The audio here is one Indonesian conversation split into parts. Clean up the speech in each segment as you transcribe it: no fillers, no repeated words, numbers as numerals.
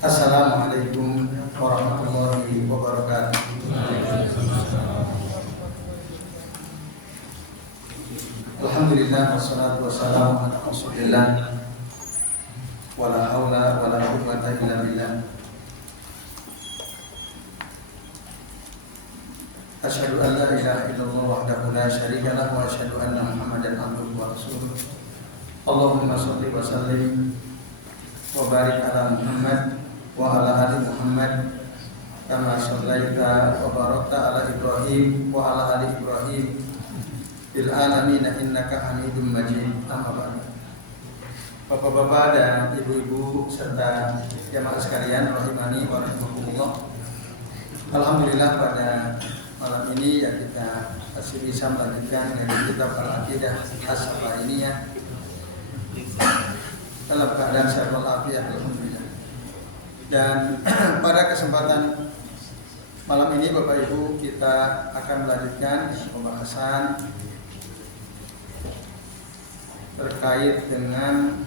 Assalamualaikum warahmatullahi wabarakatuh. Alhamdulillah wassalatu wassalamu ala Rasulillah wala haula wala quwwata illa billah. Asyhadu an la ilaha illallah wahdahu la syarika lahu wa asyhadu anna Muhammadan abduhu wa rasuluh. Allahumma shalli wa sallim wa barik ala Muhammad wa ala ali Muhammad kama shallaita wa barakta ala Ibrahim wa ala ali Ibrahim fil alamin innaka Hamidum Majid. Amma ba'du. Bapak-bapak dan ibu-ibu serta jamaah sekalian rahimani wa rahimakumullah. Alhamdulillah pada malam ini ya kita masih bisa melanjutkan dari kitab Al-Aqidah As-Safariniyah dalam keadaan sehat walafiat, alhamdulillah. Dan pada kesempatan malam ini Bapak Ibu kita akan melanjutkan pembahasan terkait dengan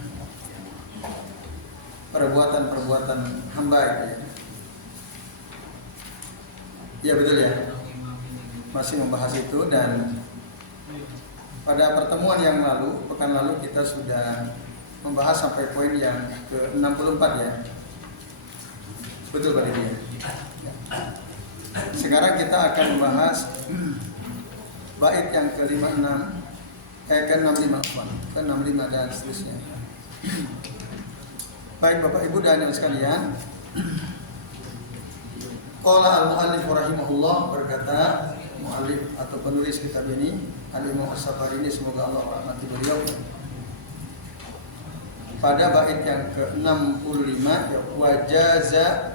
perbuatan-perbuatan hamba ya. Ya betul ya. Masih membahas itu, dan pada pertemuan yang lalu, pekan lalu kita sudah membahas sampai poin yang ke-64 ya. Betul Pak Didi ya? Sekarang kita akan membahas bait yang ke-65 ke-65 dan seterusnya. Baik Bapak Ibu dan yang sekalian, qala al-muallif rahimahullah, berkata muallif atau penulis kitab ini Al-Imam As-Safarini, semoga Allah rahmati beliau, pada bait yang ke-65 ya, wajaza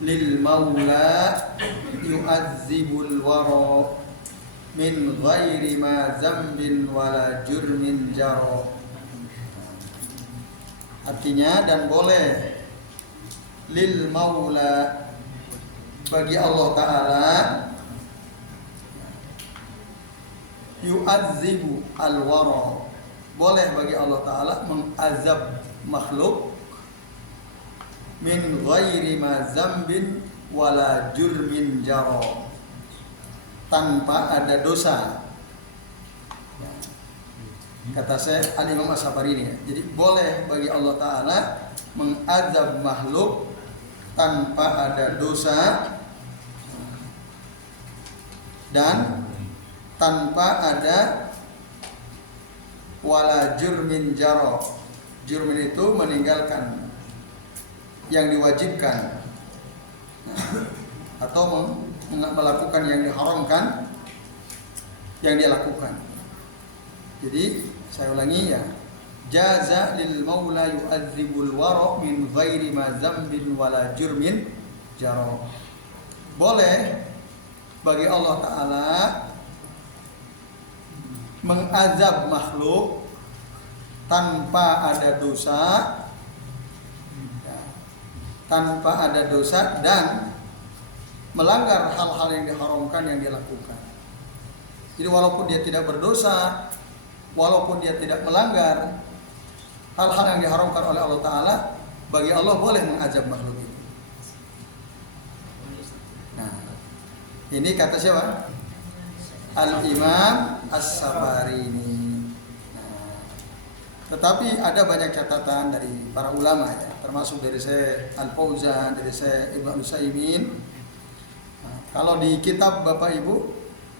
lil maula yu'adzibul wara min ghairi ma zambin wala jurmin jaro. Artinya, dan boleh lil maula, bagi Allah Ta'ala, yu'adzibu al-wara, boleh bagi Allah Ta'ala mengazab makhluk min ghairi ma zambin wala jurmin jaro, tanpa ada dosa. Kata saya Al-Imam As-Safarini ya. Jadi boleh bagi Allah Ta'ala mengazab makhluk tanpa ada dosa dan tanpa ada wala jurmin jaro. Jurmin itu meninggalkan yang diwajibkan atau melakukan yang diharamkan yang dia lakukan. Jadi saya ulangi ya, jaza lil maula yu'adzibul wara min ghairi ma zambin wala jurmin jaro. Boleh bagi Allah Ta'ala mengazab makhluk tanpa ada dosa, dan melanggar hal-hal yang diharamkan yang dia lakukan. Jadi walaupun dia tidak berdosa, walaupun dia tidak melanggar hal-hal yang diharamkan oleh Allah Ta'ala, bagi Allah boleh mengazab makhluk itu. Nah, ini kata siapa? Al-Imam As-Safarini. Nah, tetapi ada banyak catatan dari para ulama ya, termasuk dari Syekh Al-Fauzan, dari Syekh Ibnu Utsaimin. Nah, kalau di kitab Bapak Ibu,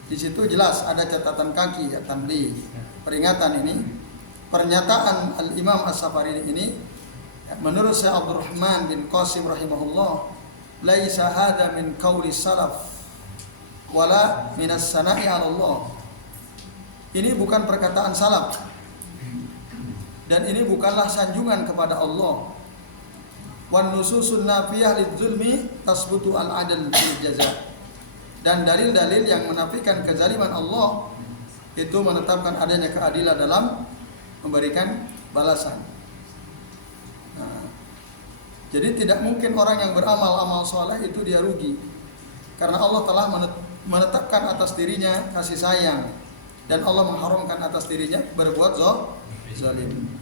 di situ jelas ada catatan kaki ya, tamli, peringatan ini, pernyataan Al-Imam As-Safarini ini ya, menurut Syekh Abdurrahman bin Qasim rahimahullah, laisa hada min qauli salaf wala minas sana'i 'ala Allah. Ini bukan perkataan salaf dan ini bukanlah sanjungan kepada Allah. Wan nususun nafiyah lidzulmi tasbutu al-'adl bil jaza. Dan dalil-dalil yang menafikan kezaliman Allah itu menetapkan adanya keadilan dalam memberikan balasan. Nah, jadi tidak mungkin orang yang beramal-amal soleh itu dia rugi, karena Allah telah menetapkan atas dirinya kasih sayang, dan Allah mengharamkan atas dirinya berbuat zalim.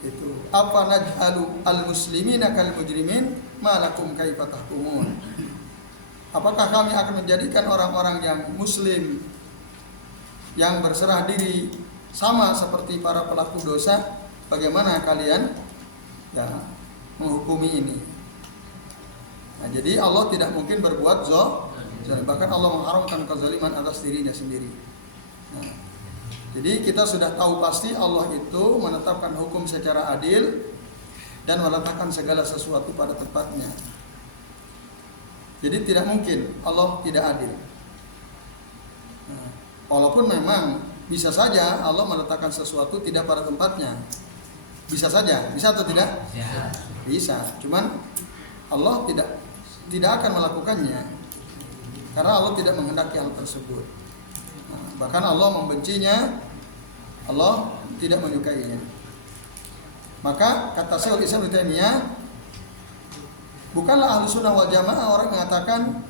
Itu apa naj'alu al-muslimina kal mujrimin malakum kaifa tahkumun. Apakah kami akan menjadikan orang-orang yang muslim yang berserah diri sama seperti para pelaku dosa? Bagaimana kalian ya menghukumi ini? Nah, jadi Allah tidak mungkin berbuat zalim. Bahkan Allah mengharamkan kezaliman atas dirinya sendiri. Nah, jadi kita sudah tahu pasti Allah itu menetapkan hukum secara adil dan meletakkan segala sesuatu pada tempatnya. Jadi tidak mungkin Allah tidak adil. Nah, walaupun memang bisa saja Allah meletakkan sesuatu tidak pada tempatnya. Bisa saja, bisa atau tidak? Bisa. Cuman Allah tidak akan melakukannya karena Allah tidak menghendaki hal tersebut. Bahkan Allah membencinya, Allah tidak menyukainya. Maka kata Syekhul Islam Ibnu Taimiyah, bukanlah Ahlus Sunnah wal Jamaah orang mengatakan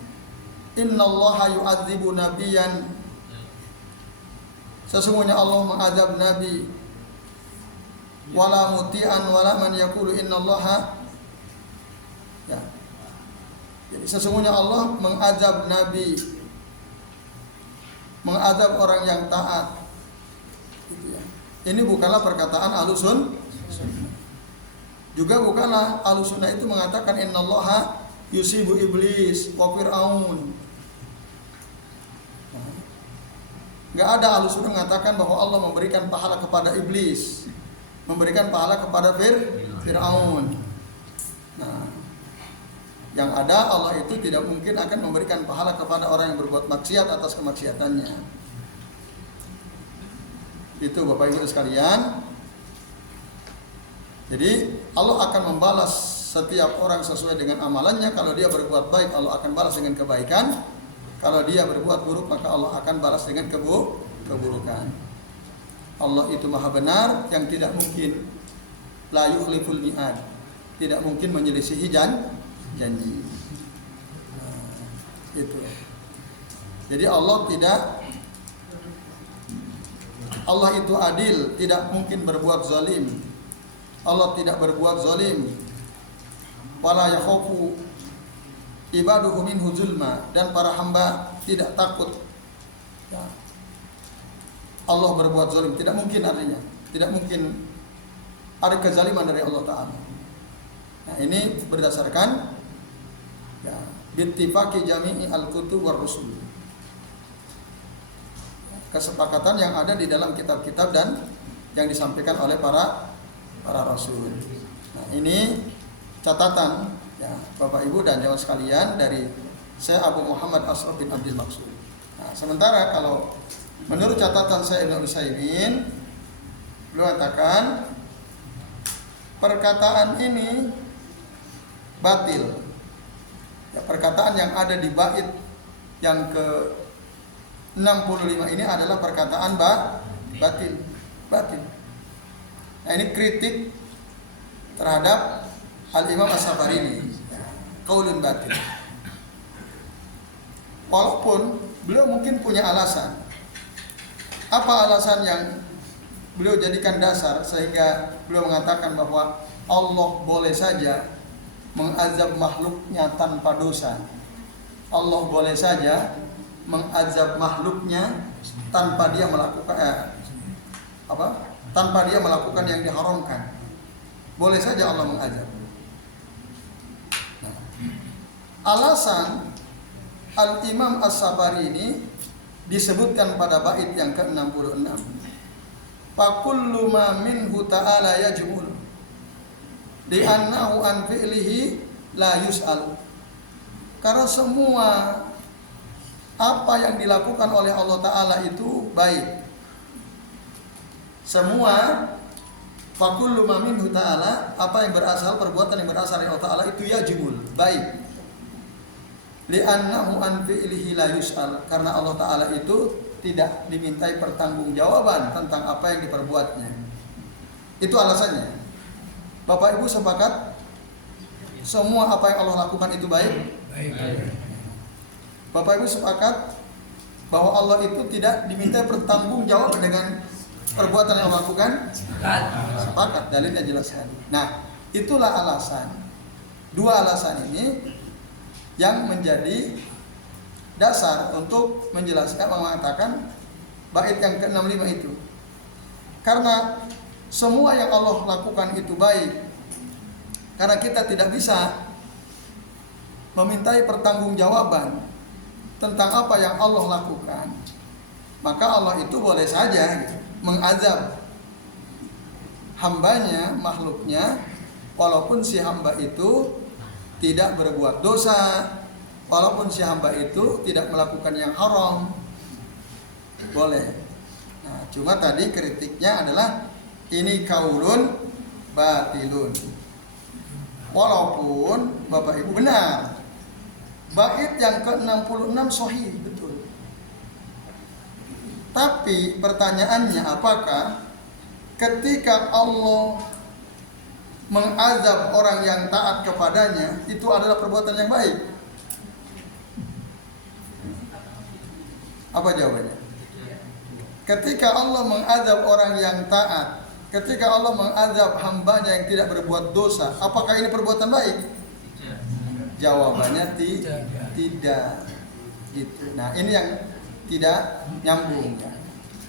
innallaha yu'adzibu nabiyyan, sesungguhnya Allah mengazab nabi, wala muti'an wala man yaqulu innallaha, ya. Jadi sesungguhnya Allah mengazab nabi, mengazab orang yang taat. Gitu ya. Ini bukanlah perkataan Ahlus Sunnah. Juga bukanlah Ahlus Sunnah itu mengatakan innallaha yusibu iblis wa fir'aun. Enggak ada Ahlus Sunnah mengatakan bahwa Allah memberikan pahala kepada iblis, memberikan pahala kepada Fir'aun. Nah, yang ada Allah itu tidak mungkin akan memberikan pahala kepada orang yang berbuat maksiat atas kemaksiatannya. Itu Bapak Ibu sekalian. Jadi Allah akan membalas setiap orang sesuai dengan amalannya. Kalau dia berbuat baik, Allah akan balas dengan kebaikan. Kalau dia berbuat buruk, maka Allah akan balas dengan keburukan. Allah itu maha benar yang tidak mungkin la yukhliful mi'ad, tidak mungkin menyelisihi janji. Itu. Jadi Allah itu adil, tidak mungkin berbuat zalim. Allah tidak berbuat zalim. Wala yakhafu ibaduhu minhu zulma, dan para hamba tidak takut ya, Allah berbuat zalim. Tidak mungkin, artinya tidak mungkin ada kezaliman dari Allah Ta'ala. Nah, ini berdasarkan ya, bittifaqi jami'i al-kutub war rusul, kesepakatan yang ada di dalam kitab-kitab dan yang disampaikan oleh para rasul. Nah, ini catatan ya, Bapak Ibu dan jamaah sekalian dari Syekh Abu Muhammad Ashraf bin Abdul Maqsud. Nah, sementara kalau menurut catatan Syekh Ibnu Utsaimin, beliau katakan perkataan ini batil. Ya, perkataan yang ada di bait yang ke 65 ini adalah perkataan batil. Nah, ini kritik terhadap Al-Imam As-Safarini, qaulun batil. Walaupun beliau mungkin punya alasan. Apa alasan yang beliau jadikan dasar sehingga beliau mengatakan bahwa Allah boleh saja mengazab makhluknya tanpa dosa. Allah boleh saja mengazab makhluknya tanpa dia melakukan tanpa dia melakukan yang diharamkan. Boleh saja Allah mengazab. Nah, alasan Al-Imam As-Safarini disebutkan pada bait yang ke-66. Fakullu ma minhu ta'ala yajmul li'annahu an fi'lihi la yus'al. Karena semua apa yang dilakukan oleh Allah Ta'ala itu baik. Semua fakullu ma minhu ta'ala, apa yang berasal, perbuatan yang berasal dari Allah Ta'ala itu yajmul, baik. Li'annahu an fi'lihi la yus'al, karena Allah Ta'ala itu tidak dimintai pertanggungjawaban tentang apa yang diperbuatnya. Itu alasannya. Bapak Ibu sepakat semua apa yang Allah lakukan itu baik? Baik. Bapak Ibu sepakat bahwa Allah itu tidak dimintai pertanggungjawaban dengan perbuatan yang Allah lakukan? Sepakat, dalilnya jelas sekali. Nah, itulah alasan. Dua alasan ini yang menjadi dasar untuk menjelaskan, mengatakan bait yang ke-65 itu. Karena semua yang Allah lakukan itu baik. Karena kita tidak bisa memintai pertanggungjawaban tentang apa yang Allah lakukan, maka Allah itu boleh saja mengazab hambanya, makhluknya, walaupun si hamba itu tidak berbuat dosa, walaupun si hamba itu tidak melakukan yang haram, boleh. Nah, cuma tadi kritiknya adalah ini kaulun batilun. Walaupun Bapak Ibu benar, bait yang ke-66 sahih betul. Tapi pertanyaannya, apakah ketika Allah mengazab orang yang taat kepadanya itu adalah perbuatan yang baik? Apa jawabannya? Ketika Allah mengazab orang yang taat, ketika Allah mengazab hambanya yang tidak berbuat dosa, apakah ini perbuatan baik? Jawabannya tidak. Gitu. Nah, ini yang tidak nyambung ya.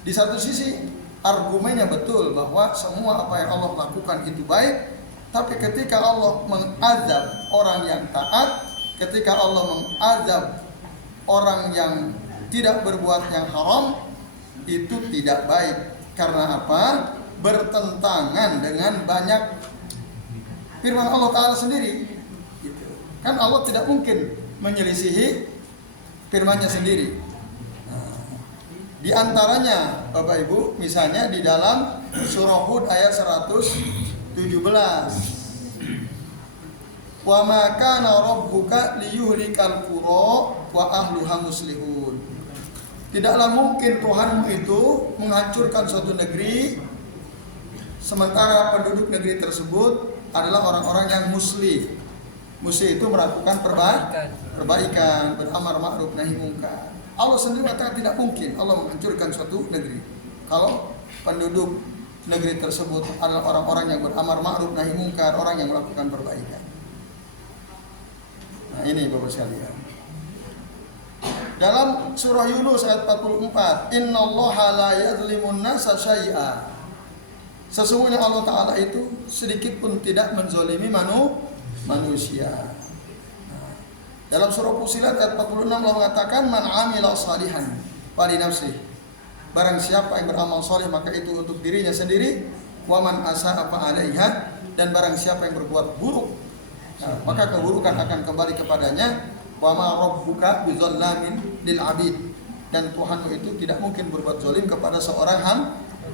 Di satu sisi argumennya betul bahwa semua apa yang Allah lakukan itu baik, tapi ketika Allah mengazab orang yang taat, ketika Allah mengazab orang yang tidak berbuat yang haram, itu tidak baik. Karena apa? Bertentangan dengan banyak firman Allah Ta'ala sendiri. Gitu. Kan Allah tidak mungkin menyelisihi firman-Nya sendiri. Nah, di antaranya Bapak Ibu, misalnya di dalam surah Hud ayat 117. Wa ma kana rabbuka liyuhlikal qura wa ahluha muslihun. Tidaklah mungkin Tuhanmu itu menghancurkan suatu negeri sementara penduduk negeri tersebut adalah orang-orang yang muslih. Muslih itu melakukan perbaikan, beramar ma'ruf nahi munkar. Allah sendiri mengatakan tidak mungkin Allah menghancurkan suatu negeri kalau penduduk negeri tersebut adalah orang-orang yang beramar ma'ruf nahi munkar, orang yang melakukan perbaikan. Nah, ini Bapak sekalian. Dalam surah Yunus ayat 44, innallaha la yadzlimun nasa syai'a. Sesungguhnya Allah Ta'ala itu sedikit pun tidak menzolimi manusia. Nah, dalam surah Fussilat ayat 46 Allah mengatakan man amila salihan fali nafsih. Barang siapa yang beramal soleh maka itu untuk dirinya sendiri. Wa man asa'a fa 'alaiha, dan barang siapa yang berbuat buruk, nah, maka keburukan akan kembali kepadanya. Wa ma rabbuka bizallamin lil 'abid, dan Tuhanmu itu tidak mungkin berbuat zalim kepada seorang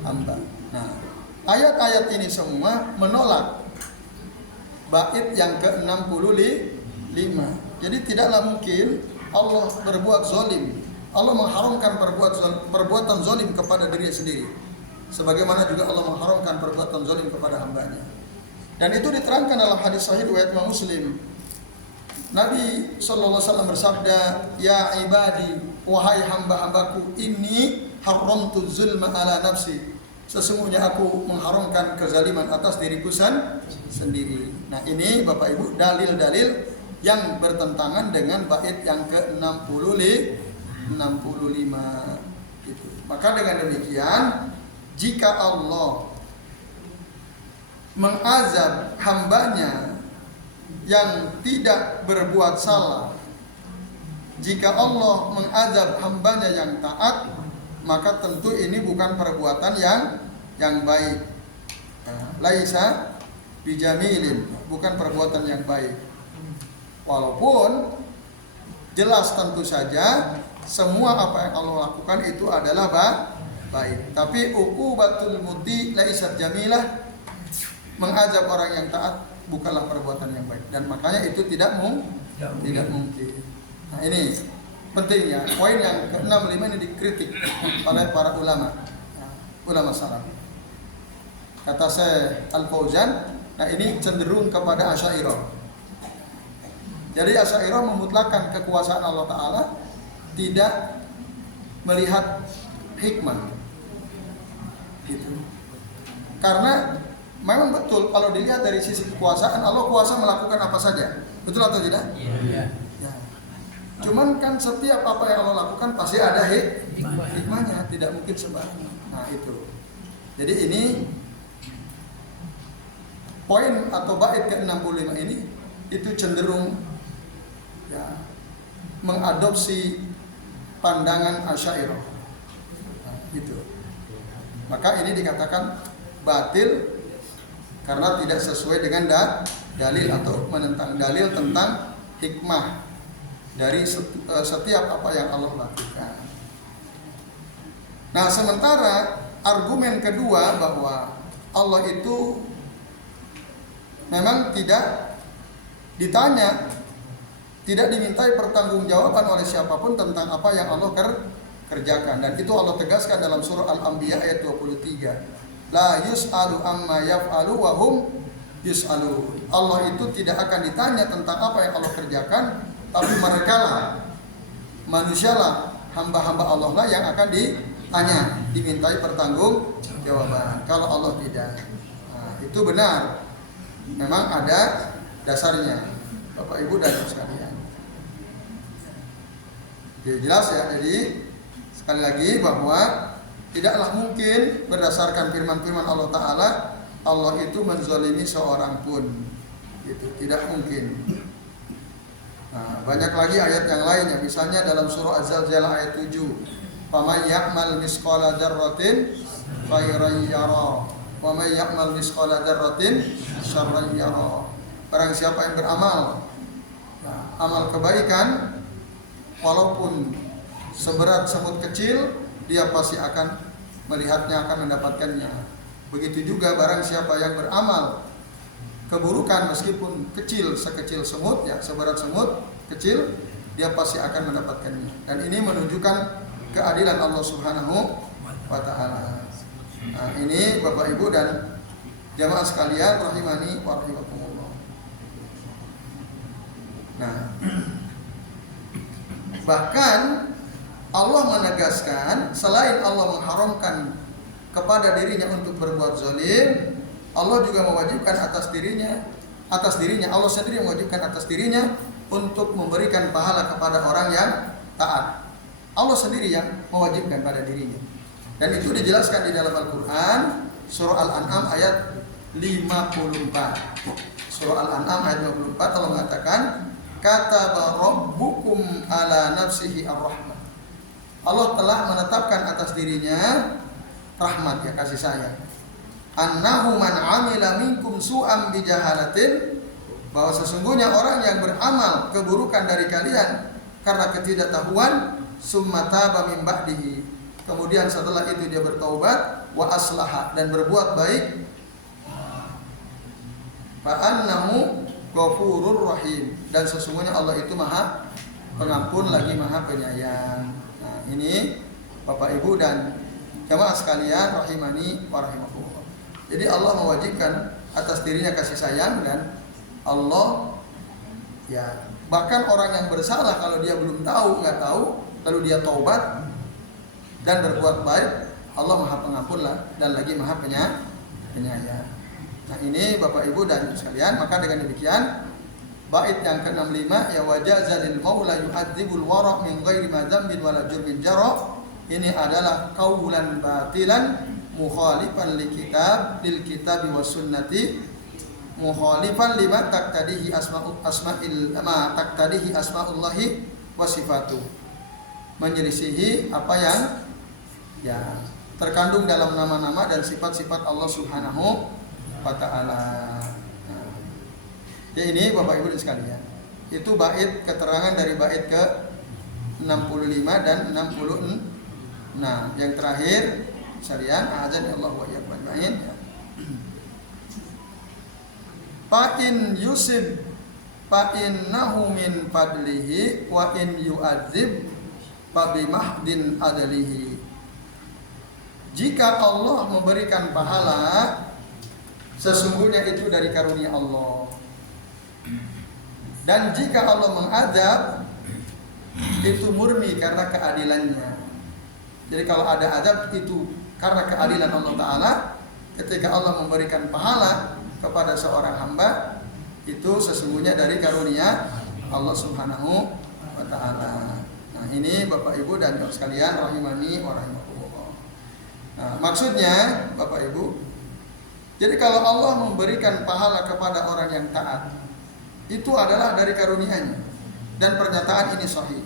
hamba. Nah, ayat-ayat ini semua menolak bait yang ke-65. Jadi tidaklah mungkin Allah berbuat zalim. Allah mengharamkan perbuatan zalim kepada dirinya sendiri. Sebagaimana juga Allah mengharamkan perbuatan zalim kepada hambanya. Dan itu diterangkan dalam hadis sahih riwayat Imam Muslim. Nabi SAW bersabda, ya ibadi, wahai hamba-hambaku, inni haramtu zulma ala nafsi. Sesungguhnya aku mengharamkan kezaliman atas diriku sendiri. Nah, ini Bapak Ibu dalil-dalil yang bertentangan dengan bait yang ke-65 gitu. Maka dengan demikian, jika Allah mengazab hambanya yang tidak berbuat salah, jika Allah mengazab hambanya yang taat, maka tentu ini bukan perbuatan yang baik. Laisa bijamilin, bukan perbuatan yang baik. Walaupun jelas tentu saja semua apa yang Allah lakukan itu adalah baik. Tapi uqubatul muti laisat jamilah, mengazab orang yang taat bukanlah perbuatan yang baik, dan makanya itu tidak mungkin. Nah, ini pentingnya. Poin yang ke-65 ini dikritik oleh para ulama salaf. Kata Syekh Al-Fauzan, nah ini cenderung kepada Asy'ariyah. Jadi Asy'ariyah memutlakkan kekuasaan Allah Ta'ala, tidak melihat hikmah. Gitu. Karena memang betul kalau dilihat dari sisi kekuasaan, Allah kuasa melakukan apa saja. Betul atau tidak? Iya. Ya. Cuman kan setiap apa yang Allah lakukan pasti ada hikmahnya, tidak mungkin sembarangan. Nah itu. Jadi ini poin atau bait ke-65 ini itu cenderung ya, mengadopsi pandangan Asy'ariyah. Nah, itu. Maka ini dikatakan batil karena tidak sesuai dengan dalil atau menentang dalil tentang hikmah dari setiap apa yang Allah lakukan. Nah, sementara argumen kedua bahwa Allah itu memang tidak ditanya, tidak dimintai pertanggungjawaban oleh siapapun tentang apa yang Allah kerjakan, dan itu Allah tegaskan dalam surah Al-Anbiya ayat 23. La yus'alu amma yaf'alu wa hum yus'alu. Allah itu tidak akan ditanya tentang apa yang Allah kerjakan, tapi mereka lah, manusia lah, hamba-hamba Allah lah yang akan ditanya, dimintai pertanggungjawaban. Kalau Allah tidak. Nah, itu benar. Memang ada dasarnya, Bapak Ibu dan sekalian. Oke, jelas ya. Jadi sekali lagi bahwa tidaklah mungkin berdasarkan firman-firman Allah Ta'ala Allah itu menzalimi seorang pun, gitu. Tidak mungkin. Nah, banyak lagi ayat yang lainnya. Misalnya dalam surah Az-Zalzalah ayat 7, "Faman ya'mal misqala dzarratin khairan yara, wa may ya'mal misqala dzarratin syarran yara." Barang siapa yang beramal amal kebaikan walaupun seberat semut kecil, dia pasti akan melihatnya, akan mendapatkannya. Begitu juga barang siapa yang beramal keburukan meskipun kecil, sekecil semut, ya seberat semut kecil, dia pasti akan mendapatkannya. Dan ini menunjukkan keadilan Allah Subhanahu wa Ta'ala. Nah, ini Bapak Ibu dan jamaah sekalian rahimani wa rahimakumullah. Nah, bahkan Allah menegaskan, selain Allah mengharamkan kepada dirinya untuk berbuat zalim, Allah juga mewajibkan atas dirinya, Allah sendiri mewajibkan atas dirinya untuk memberikan pahala kepada orang yang taat. Allah sendiri yang mewajibkan pada dirinya. Dan itu dijelaskan di dalam Al-Quran, surah Al-An'am ayat 54. Surah Al-An'am ayat 54 Allah mengatakan, "Kataba rabbukum ala nafsihi ar-rahmah." Allah telah menetapkan atas dirinya rahmat, ya kasih sayang. Annahu man amila minkum su'an bijahalatin, bahwa sesungguhnya orang yang beramal keburukan dari kalian karena ketidaktahuan, summa taba min ba'dihi, kemudian setelah itu dia bertaubat, wa aslaha, dan berbuat baik, fa annahu ghafurur rahim, dan sesungguhnya Allah itu Maha Pengampun lagi Maha Penyayang. Nah, ini Bapak Ibu dan jamaah sekalian rahimani wa rahimakumullah. Jadi Allah mewajibkan atas dirinya kasih sayang, dan Allah ya bahkan orang yang bersalah kalau dia belum tahu, nggak tahu, lalu dia taubat dan berbuat baik, Allah Maha Pengampun lah dan lagi Maha Penyayang. Nah, ini Bapak Ibu dan sekalian, maka dengan demikian bait yang ke-65, ya wajazalil maula yu'adzibul wara' min ghairi ma dzambin wala jurmin jara, ini adalah qaulan batilan mukhalifan lil kitabi was sunnati, mukhalifan lima taqtadihi asmaullahi wa sifatu, menyelisihi apa yang ya terkandung dalam nama-nama dan sifat-sifat Allah Subhanahu wa Ta'ala. Nah, ya ini Bapak Ibu dan sekalian, itu bait keterangan dari bait ke 65 dan 66. Nah, yang terakhir sekalian, azan Allah wa iyyakum ajmain. Fa in yusib fa innahu min fadlihi wa in yu'adzib fa bi mahdin adlihi. Jika Allah memberikan pahala, sesungguhnya itu dari karunia Allah. Dan jika Allah mengadab, itu murni karena keadilannya. Jadi kalau ada adab itu karena keadilan Allah Ta'ala, ketika Allah memberikan pahala kepada seorang hamba, itu sesungguhnya dari karunia Allah Subhanahu wa Ta'ala. Nah, ini Bapak Ibu dan Bapak sekalian rahimani wa rahimakumullah. Nah, maksudnya Bapak Ibu, jadi kalau Allah memberikan pahala kepada orang yang taat, itu adalah dari karunia-Nya, dan pernyataan ini sahih.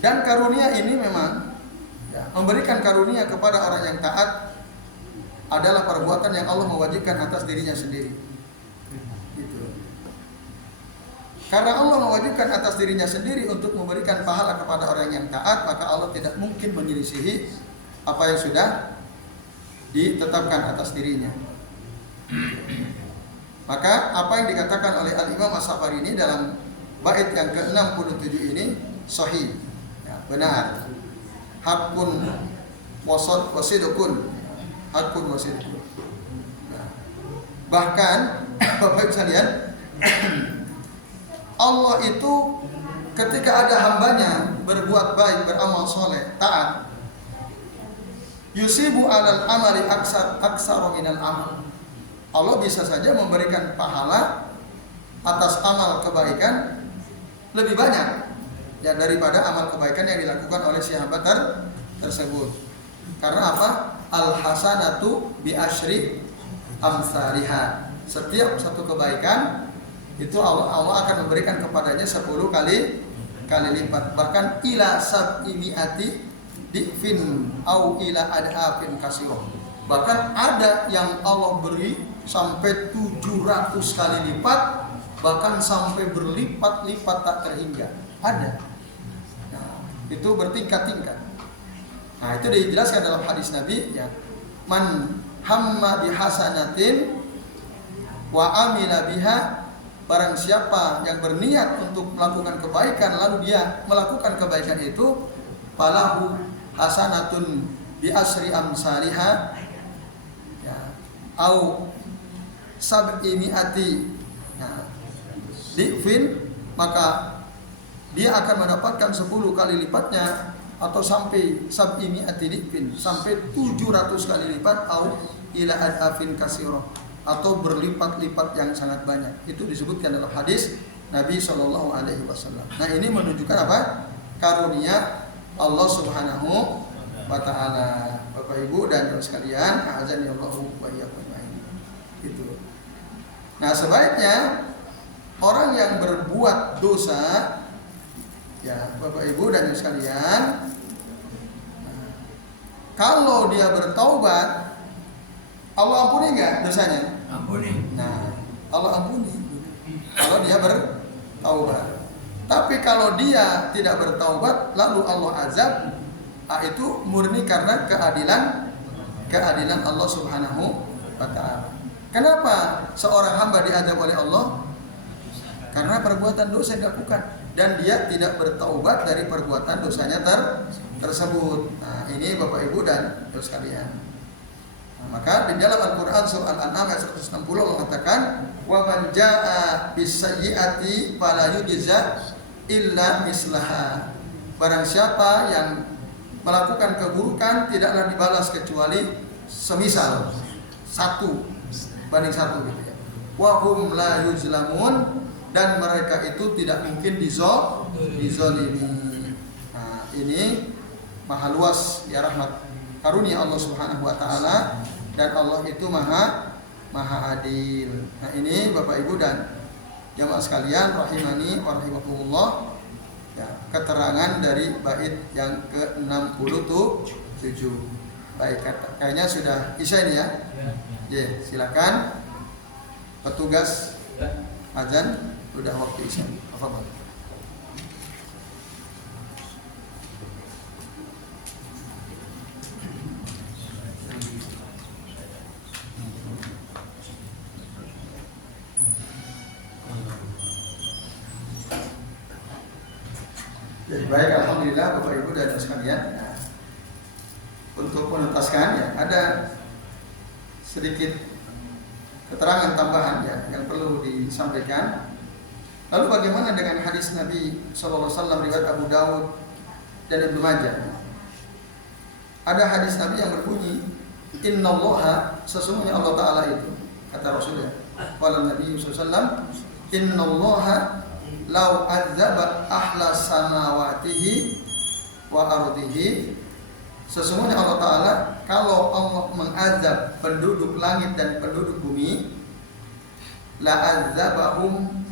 Dan karunia ini memang memberikan karunia kepada orang yang taat adalah perbuatan yang Allah mewajibkan atas dirinya sendiri. Gitu. Karena Allah mewajibkan atas dirinya sendiri untuk memberikan pahala kepada orang yang taat, maka Allah tidak mungkin menyelisihi apa yang sudah ditetapkan atas dirinya. Maka apa yang dikatakan oleh Al-Imam As-Safari ini dalam bait yang ke-67 ini sahih, ya, benar. Hakun wasidukun, hakun wasidukun. Nah, bahkan Bapak Ibu sekalian, Allah itu ketika ada hambanya berbuat baik, beramal soleh, taat, yusibu alal amali aksar minal amal. Allah bisa saja memberikan pahala atas amal kebaikan lebih banyak ya daripada amal kebaikan yang dilakukan oleh si hamba tersebut. Karena apa? Al hasanatu bi asyri amsalihha. Setiap satu kebaikan itu Allah akan memberikan kepadanya 10 kali lipat, bahkan ila sab'imiati difin au ila adafin kasirah. Bahkan ada yang Allah beri sampai 700 kali lipat, bahkan sampai berlipat-lipat tak terhingga. Ada. Nah, itu bertingkat-tingkat. Nah, itu dijelaskan dalam hadis Nabi ya. Man hamma bihasanatin wa amila biha, barang siapa yang berniat untuk melakukan kebaikan lalu dia melakukan kebaikan itu, falahu hasanatun bi asri amsalihha ya, au sab'i mi'ati ya, difin, maka dia akan mendapatkan 10 kali lipatnya, atau sampai sab'i mi'ati difin, sampai 700 kali lipat, au ila adafin kasirah, atau berlipat-lipat yang sangat banyak. Itu disebutkan dalam hadis Nabi Shallallahu Alaihi Wasallam. Nah, ini menunjukkan apa? Karunia Allah Subhanahu wa Ta'ala. Bapak Ibu dan Bapak sekalian, a'azani Allahu wa iyyakum. Itu. Nah, sebaiknya orang yang berbuat dosa, ya Bapak Ibu dan Bapak sekalian, kalau dia bertaubat, Allah ampuni nggak dosanya? Ampuni. Nah, Allah ampuni kalau dia bertaubat. Tapi kalau dia tidak bertaubat lalu Allah azab, itu murni karena keadilan Allah Subhanahu wa Ta'ala. Kenapa seorang hamba diazab oleh Allah? Karena perbuatan dosa yang dilakukan dan dia tidak bertaubat dari perbuatan dosanya tersebut. Nah, ini Bapak Ibu dan Ibu sekalian. Nah, maka di dalam Al-Qur'an surah Al-An'am ayat 160 mengatakan, "Wa man jaa'a bis-sayyi'ati fala yujza illa mislaha." Barang siapa yang melakukan keburukan tidaklah dibalas kecuali semisal, 1 banding 1 gitu ya. Wa hum la yuzlamun, dan mereka itu tidak mungkin dizalimi. Nah, ini maha luas ya rahmat karunia Allah Subhanahu wa Ta'ala, dan Allah itu maha adil. Nah, ini Bapak Ibu dan jamaah sekalian rahimani wa rahimakumullah, ya, keterangan dari bait yang ke-67. Baik, kayaknya sudah isya ini ya. Ya, silakan petugas azan, sudah waktu isya. Afwan. Jadi baik, alhamdulillah Bapak Ibu dan sekalian. Nah, untuk menuntaskan ya, ada sedikit keterangan tambahan ya yang perlu disampaikan. Lalu bagaimana dengan hadis Nabi SAW riwayat Abu Dawud dan Ibnu Majah. Ada hadis Nabi yang berbunyi, Innallaha, sesungguhnya Allah Ta'ala itu, kata Rasulullah, wala Nabi SAW, Innallaha lau adzaba ahla samawatihi wa ardihi, sesungguhnya Allah Ta'ala, kalau Allah mengazab penduduk langit dan penduduk bumi, la adzabahum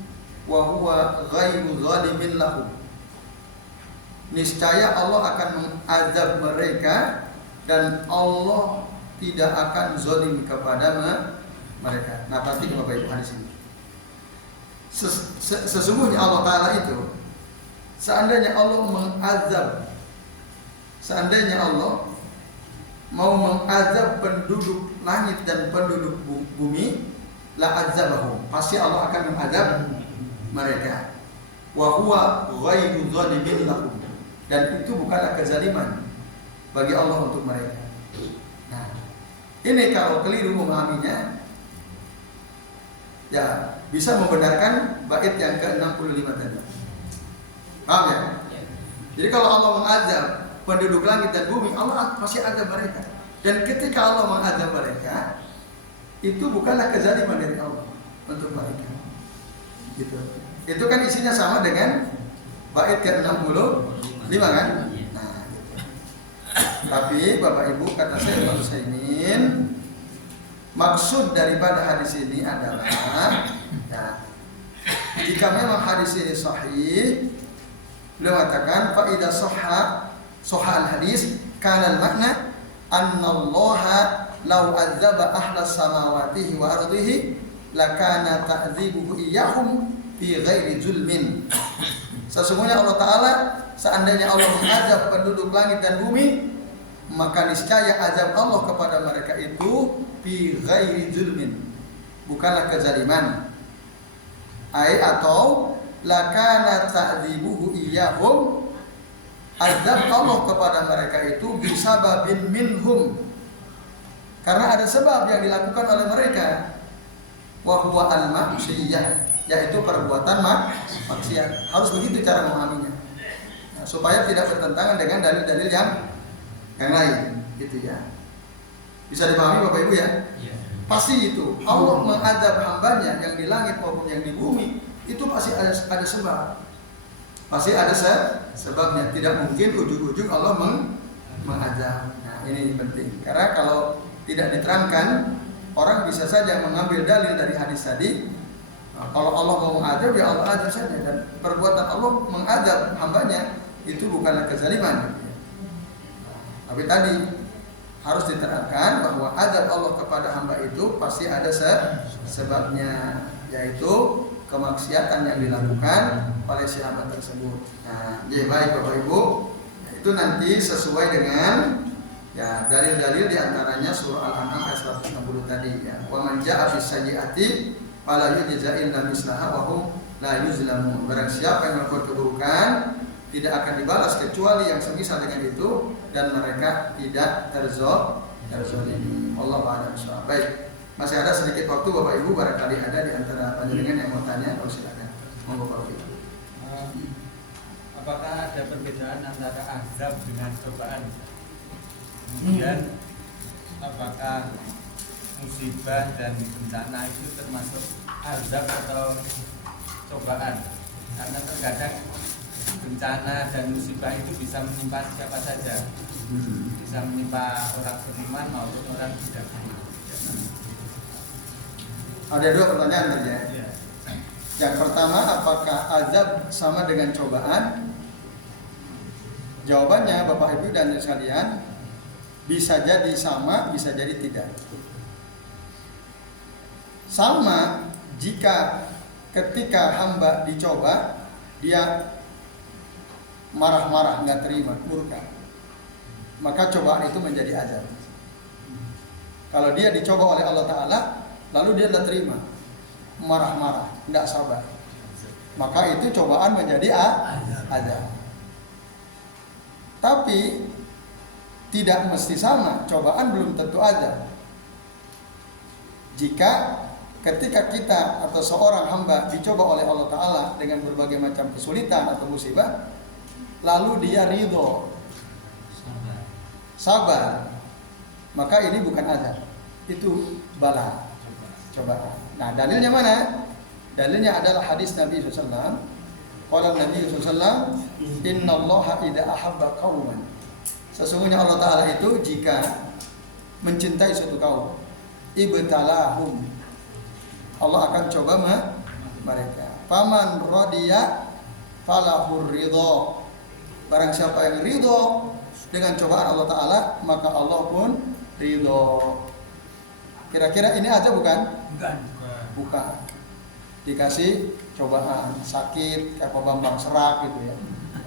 wa huwa ghairu zalimin lahum, niscaya Allah akan mengazab mereka dan Allah tidak akan zalim kepada mereka. Nah, perhatikan Bapak Ibu hadis ini. Sesungguhnya Allah Ta'ala itu, seandainya Allah mengazab, seandainya Allah mau mengazab penduduk langit dan penduduk bumi, la azabahum, pasti Allah akan mengazab mereka. Wa huwa ghairu zalimin lahum, dan itu bukanlah kezaliman bagi Allah untuk mereka. Nah, ini kalau keliru memahaminya, ya bisa membenarkan bait yang ke-65 tadi. Paham ya? Jadi kalau Allah mengazab penduduk langit dan bumi, Allah pasti azab mereka. Dan ketika Allah mengazab mereka, itu bukanlah kezaliman dari Allah untuk mereka. Gitu. Itu kan isinya sama dengan bait ke-65 kan? Nah, gitu. Tapi Bapak Ibu, kata saya Pak Utsaimin, maksud daripada hadis ini adalah, ya, jika memang hadis ini sahih, beliau mengatakan fa idza sahha al-hadis kana al-makna annallaha law adzaba ahla samawati wa ardihi lakana ta'dzibuhu iyyahum fi ghairi zulmin. Sesungguhnya Allah Ta'ala, seandainya Allah mengazab penduduk langit dan bumi, maka niscaya azab Allah kepada mereka itu fi ghairi zulmin, bukanlah kezaliman. Atau lakana ta'dzibuhu iyyahum, azab Allah kepada mereka itu bisababin minhum, karena ada sebab yang dilakukan oleh mereka, wa huwa al-ma'siyah, yaitu perbuatan maksiat. Harus begitu cara memahaminya, nah, supaya tidak bertentangan dengan dalil-dalil yang lain, gitu ya. Bisa dipahami Bapak Ibu ya? Pasti itu Allah mengazab hambanya yang di langit maupun yang di bumi, itu pasti ada sebab. Pasti ada sebabnya. Tidak mungkin ujung-ujung Allah mengazab. Nah, ini penting. Karena kalau tidak diterangkan, orang bisa saja mengambil dalil dari hadis tadi. Nah, kalau Allah mau mengazab, ya Allah azab saja. Dan perbuatan Allah mengazab hambanya itu bukanlah kezaliman. Tapi tadi harus diterangkan bahwa azab Allah kepada hamba itu pasti ada sebabnya, yaitu kemaksiatan yang dilakukan oleh si hamba tersebut. Nah, ya baik Bapak Ibu, itu nanti sesuai dengan ya dalil-dalil diantaranya surah Al-An'am ayat 160 tadi ya. Wa man jaa'a bis sayyi'ati fala yujza illa mislaha wa hum la yuzlamun. Barang siapa yang melakukan keburukan, tidak akan dibalas kecuali yang semisal dengan itu, dan mereka tidak terzolimi. Wallahu a'lam bishawab. Baik, masih ada sedikit waktu Bapak Ibu, barangkali ada di antara panjenengan yang mau tanya, kalau silakan. Monggo Pak Ibu. Apakah ada perbedaan antara azab dengan cobaan? Kemudian apakah musibah dan bencana itu termasuk azab atau cobaan? Karena terkadang bencana dan musibah itu bisa menimpa siapa saja, bisa menimpa orang beriman maupun orang tidak beriman. Ada dua pertanyaan tadi ya. Yang pertama, apakah azab sama dengan cobaan? Jawabannya Bapak Ibu dan sekalian, bisa jadi sama, bisa jadi tidak. Sama jika ketika hamba dicoba, dia marah-marah, nggak terima, murka, maka cobaan itu menjadi azab. Kalau dia dicoba oleh Allah Ta'ala, lalu dia tidak terima, marah-marah, nggak sabar, maka itu cobaan menjadi azab. Tapi tidak mesti sama, cobaan belum tentu azab. Jika ketika kita atau seorang hamba dicoba oleh Allah Ta'ala dengan berbagai macam kesulitan atau musibah, lalu dia ridho, sabar, maka ini bukan azab, itu bala, cobaan. Nah, dalilnya mana? Dalilnya adalah hadis Nabi SAW. Qala Nabi SAW, Inna allaha idha ahabba qawman. Sesungguhnya Allah Ta'ala itu jika mencintai suatu kaum, ibtalahum, Allah akan coba mereka. Faman radiya falahur ridho. Barang siapa yang ridho dengan cobaan Allah Ta'ala, maka Allah pun ridho. Kira-kira ini aja bukan? Bukan. Dikasih cobaan, sakit, kayak Pak Bambang serak gitu ya.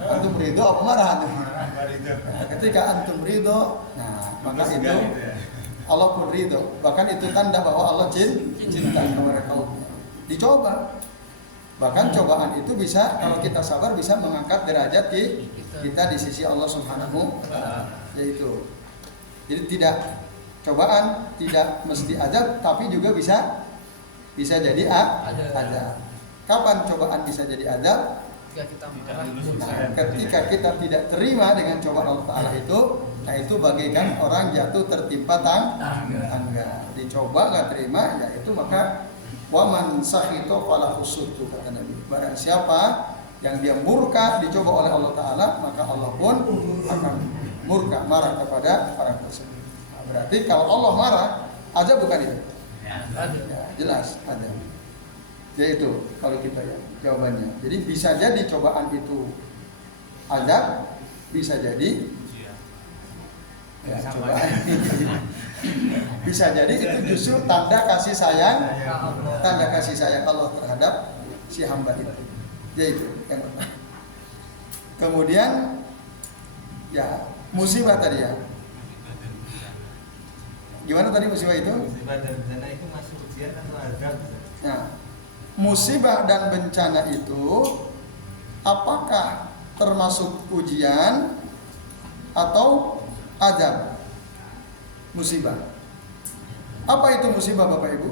Antum ridho apa marah? Nah, ketika antum ridho, nah maka itu Allah pun ridho. Bahkan itu tanda bahwa Allah cinta kepada kaumnya. Dicoba. Bahkan cobaan itu bisa, kalau kita sabar, bisa mengangkat derajat kita di sisi Allah Subhanahu wa Ta'ala. Yaitu, jadi tidak, cobaan tidak mesti azab, tapi juga bisa jadi azab. Kapan cobaan bisa jadi azab? Ketika kita tidak terima dengan cobaan Allah Ta'ala itu, nah itu bagaikan orang jatuh tertimpa tangga. Dicoba nggak terima, ya itu maka waman sakhito falahu sutu, kata Nabi. Barang siapa yang dia murka dicoba oleh Allah Ta'ala, maka Allah pun akan murka, marah kepada orang tersebut. Nah, berarti kalau Allah marah, azab bukan itu? Ya, jelas ada. Yaitu kalau kita ya jawabannya. Jadi bisa jadi cobaan itu azab, bisa jadi ya, cobaan. Bisa jadi itu justru tanda kasih sayang Allah terhadap si hamba itu. Yaitu yang pertama. Kemudian ya musibah tadi ya. Gimana tadi musibah itu? Musibah dan bencana itu masuk ujian atau azab? Nah, musibah dan bencana itu apakah termasuk ujian atau azab? Musibah. Apa itu musibah, Bapak Ibu?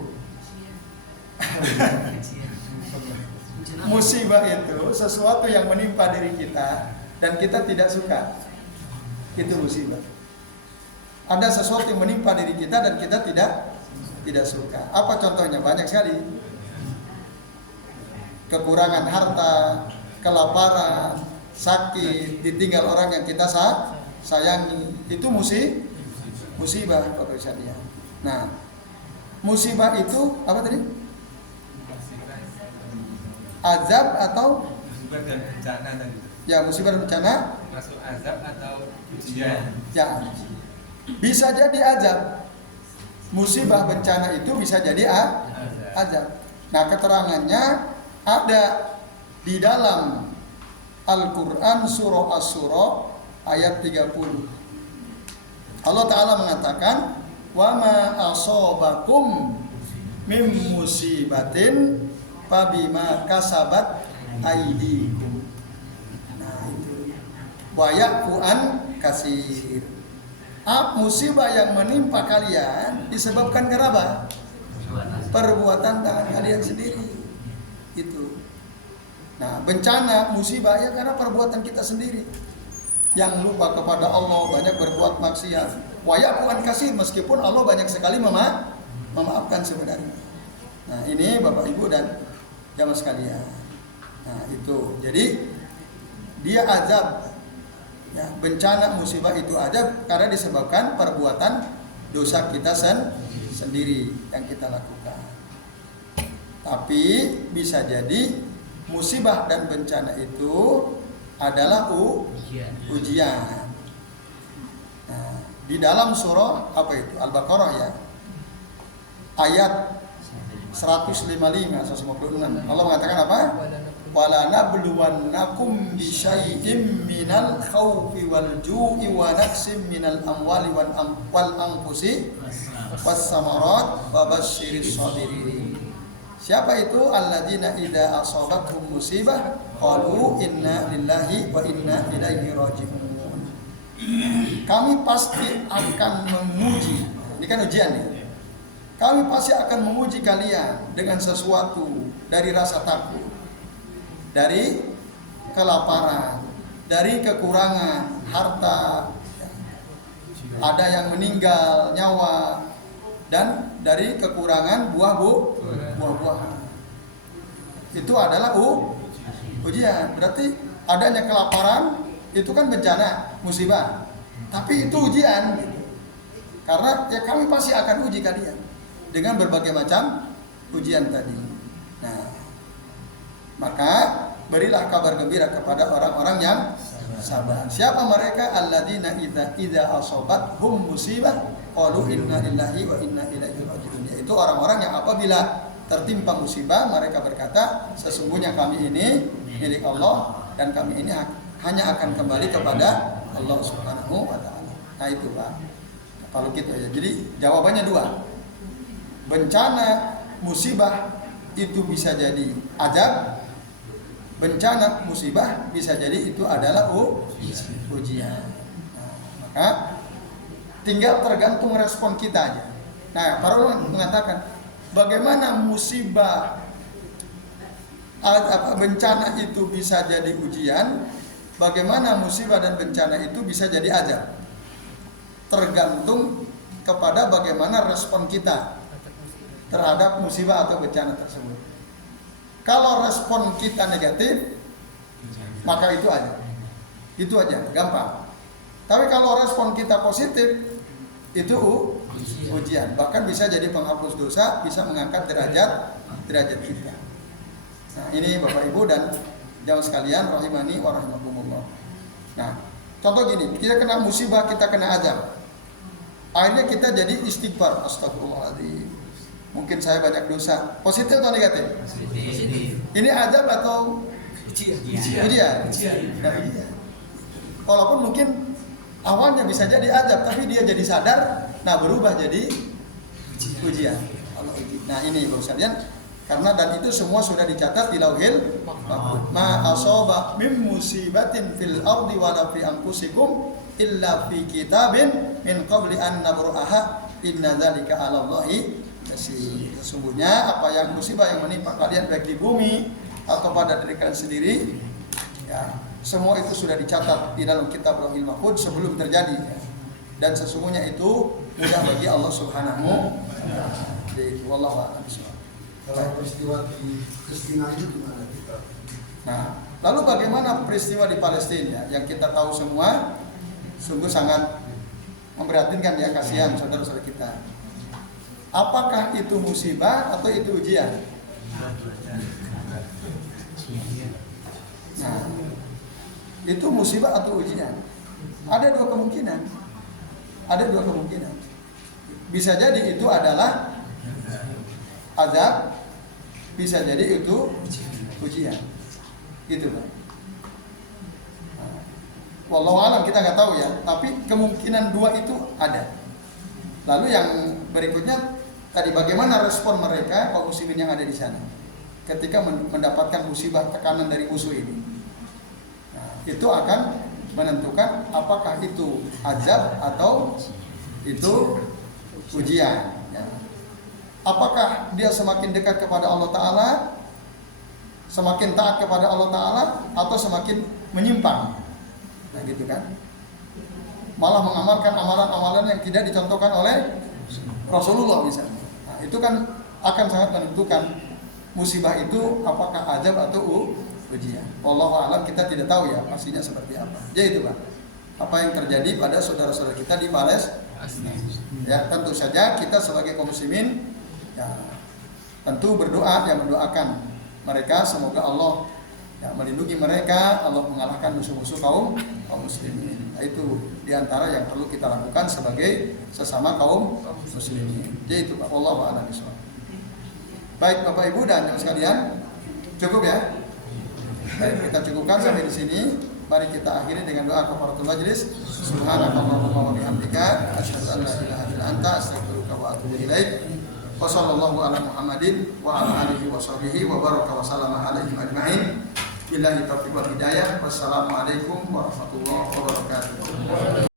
Musibah itu sesuatu yang menimpa diri kita dan kita tidak suka. Itu musibah. Ada sesuatu yang menimpa diri kita dan kita tidak suka. Apa contohnya? Banyak sekali. Kekurangan harta, kelaparan, sakit, ditinggal orang yang kita sayangi. Itu musibah, Bapak Ibu sekalian. Nah, musibah itu apa tadi? Azab atau musibah dan bencana tadi. Ya, musibah dan bencana Masuk azab atau ujian? Ya, bisa jadi azab. Musibah bencana itu bisa jadi azab. Nah, keterangannya ada di dalam Al-Quran surah As-Surah ayat 30. Allah Ta'ala mengatakan, wa ma asobakum mim musibatin fabima kasabat aidikum. Nah itu wa ya'fu an kasir. Musibah yang menimpa kalian disebabkan kenapa? Perbuatan tangan kalian sendiri. Itu. Nah, bencana, musibah ya karena perbuatan kita sendiri. Yang lupa kepada Allah, banyak berbuat maksiat. Wa ya'fu an kasir, meskipun Allah banyak sekali memaafkan sebenarnya. Nah, ini Bapak Ibu dan jamaah sekalian. Nah, itu. Jadi dia azab. Ya, bencana musibah itu azab karena disebabkan perbuatan dosa kita sendiri yang kita lakukan. Tapi bisa jadi musibah dan bencana itu adalah ujian. Nah, di dalam surah apa itu? Al-Baqarah ya. Ayat 155 156. Allah mengatakan apa? Wala nabluwannakum bisyai'im minal khaufi wal ju'i wa naqsim minal amwali wal anfusi was samarat wa basyiris sabirin. Siapa itu? Alladzina idza asabathum musibah qalu inna lillahi wa inna ilaihi raji'un. Kami pasti akan menguji. Ini kan ujian nih. Kami pasti akan menguji kalian dengan sesuatu dari rasa takut, dari kelaparan, dari kekurangan harta, ada yang meninggal nyawa, dan dari kekurangan buah-buahan. Itu adalah ujian. Berarti adanya kelaparan itu kan bencana, musibah. Tapi itu ujian. Karena ya kami pasti akan uji kalian dengan berbagai macam ujian tadi. Nah, maka berilah kabar gembira kepada orang-orang yang sabar. Siapa mereka? Alladzina idza asobat hum musibah qalu inna lillahi wa inna ilaihi raji'un. Itu orang-orang yang apabila tertimpa musibah mereka berkata, sesungguhnya kami ini milik Allah dan kami ini hanya akan kembali kepada Allah Subhanahu wa taala. Nah itu Pak. Kalau gitu ya. Jadi jawabannya dua. Bencana musibah itu bisa jadi azab. Bencana musibah bisa jadi itu adalah ujian. Nah, maka tinggal tergantung respon kita aja. Nah, para ulama mengatakan bagaimana musibah bencana itu bisa jadi ujian, bagaimana musibah dan bencana itu bisa jadi azab. Tergantung kepada bagaimana respon kita terhadap musibah atau bencana tersebut. Kalau respon kita negatif, maka itu aja. Itu aja, gampang. Tapi kalau respon kita positif, itu ujian. Bahkan bisa jadi penghapus dosa, bisa mengangkat derajat kita. Nah, ini Bapak Ibu dan jamaah sekalian rahimani wa rahimakumullah. Nah, contoh gini, kita kena musibah, kita kena azab. Akhirnya kita jadi istighfar, astagfirullahaladzim. Mungkin saya banyak dosa. Positif atau negatif? Positif. Ini azab atau ujian? Nah, iya. Walaupun mungkin awalnya bisa jadi azab, tapi dia jadi sadar, nah berubah jadi ujian. Nah ini Bapak sekalian, karena dan itu semua sudah dicatat di Lauhil Mahfuz. Ma asaba min musibatin fil ardi wala fi anfusikum illa fi kitabin min qabli an nabra'aha inna dzalika 'ala Allahi yasir. Sesungguhnya apa yang musibah yang menimpa kalian baik di bumi atau pada diri kalian sendiri, ya, semua itu sudah dicatat di dalam kitab Lauhil Mahfuz sebelum terjadi, ya. Dan sesungguhnya itu mudah bagi Allah Subhanahu wa taala. Jadi wallahu a'lam bishawab. Kalau peristiwa di Palestina itu gimana kita? Nah, lalu bagaimana peristiwa di Palestina yang kita tahu semua sungguh sangat memprihatinkan, ya, kasihan saudara-saudara kita. Apakah itu musibah atau itu ujian? Nah, itu musibah atau ujian? Ada dua kemungkinan. Bisa jadi itu adalah azab, bisa jadi itu ujian. Gitu Pak. Wallahu alam, kita nggak tahu ya, tapi kemungkinan dua itu ada. Lalu yang berikutnya tadi, bagaimana respon mereka kaum muslimin yang ada di sana ketika mendapatkan musibah, tekanan dari musuh ini. Nah, itu akan menentukan apakah itu azab atau itu ujian, ya. Apakah dia semakin dekat kepada Allah Ta'ala, semakin taat kepada Allah Ta'ala, atau semakin menyimpang, nah gitu kan, malah mengamalkan amalan-amalan yang tidak dicontohkan oleh Rasulullah misalnya. Nah, itu kan akan sangat menentukan musibah itu apakah azab atau ujian. Wallahu a'lam, kita tidak tahu ya pastinya seperti apa. Jadi itu Pak, apa yang terjadi pada saudara-saudara kita di Palestina. Ya, tentu saja kita sebagai kaum muslimin, ya, tentu berdoa, yang mendoakan mereka semoga Allah, ya, melindungi mereka, Allah mengalahkan musuh-musuh kaum muslimin. Nah, itu diantara yang perlu kita lakukan sebagai sesama kaum muslimin. Jadi itu Pak, wallahu a'lam bishawab. Baik Bapak Ibu dan jamaah sekalian, cukup ya. Baik, kita cukupkan sampai di sini. Mari kita akhiri dengan doa kafaratul majlis. Subhanakallahumma wa bihamdika asyhadu an la ilaha illa anta astaghfiruka wa atubu ilaik. Wa sallallahu ala Muhammadin wa ala alihi wa sahbihi wa baraka wa sallama alaihi ajma'in. Billahi taufiq wal hidayah. Wassalamualaikum warahmatullahi wabarakatuh.